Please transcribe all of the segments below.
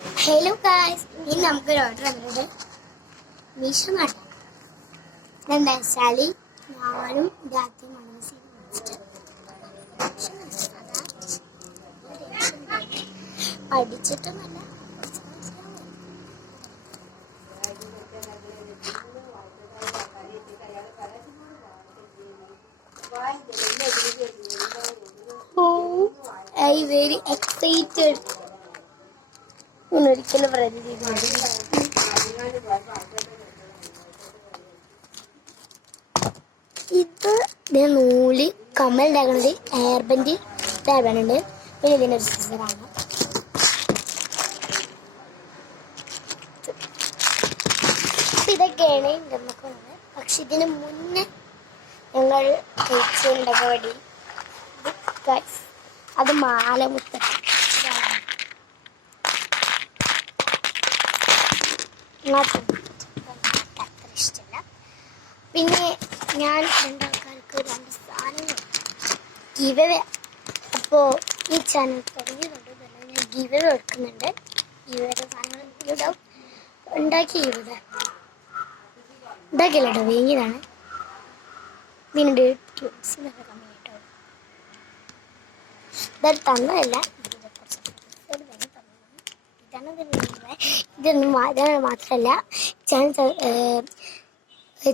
Hello guys, ഇനി നമുക്കൊരു order വന്നിട്ടുണ്ട്. മീഷോ നാട്ടിൽ എന്താ വെച്ചാൽ ഞാനും രാത്രി പഠിച്ചിട്ടൊന്നല്ല. I very excited. ഒരിക്കലും ഇത് നൂല് കമ്മൽ ഉണ്ടാക്കുന്നത് ഹെയർ ബെൻഡ് ഇതാവുന്നുണ്ട്. പിന്നെ ഇതിനൊരു സിസറാണ്. ഇതൊക്കെയാണ് നമുക്ക് വന്നത്. പക്ഷെ ഇതിന് മുന്നേ ഞങ്ങൾ കഴിച്ചുണ്ടാക്കാൻ വേണ്ടി അത് മാലമുത്ത അത്ര ഇഷ്ടമല്ല. പിന്നെ ഞാൻ രണ്ടാൾക്കാർക്ക് രണ്ട് സാധനങ്ങൾ ഗിവ് അവേ. അപ്പോൾ ഈ ചാനൽ തുടങ്ങിയതുകൊണ്ട് തന്നെ ഞാൻ ഗിവ് അവേ എടുക്കുന്നുണ്ട്. ഗിവ് അവേ സാധനങ്ങൾ ഉണ്ടാവും. ഉണ്ടാക്കിയില്ല ഉണ്ടാക്കിയല്ലോ, വേങ്ങിയതാണ്. ഇതിൻ്റെ ട്യൂബ്സ് നല്ല കമ്മിയായിട്ടോ. ഇത് തന്നതല്ല, ഇതൊന്നും മാത്രമല്ല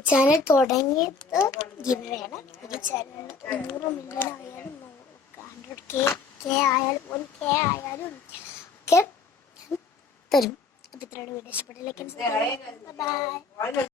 ചാനൽ തുടങ്ങിയത് ഗിവയാണ്. ഒരു ചാനൽ 100 മില്യൺ ആയാലും 100K ആയാലും 1K ആയാലും ഒക്കെ തരും. അപ്പോൾ ഇത്രയുടെ വീഡിയോ ഇഷ്ടപ്പെട്ടില്ലെങ്കിൽ ബൈ.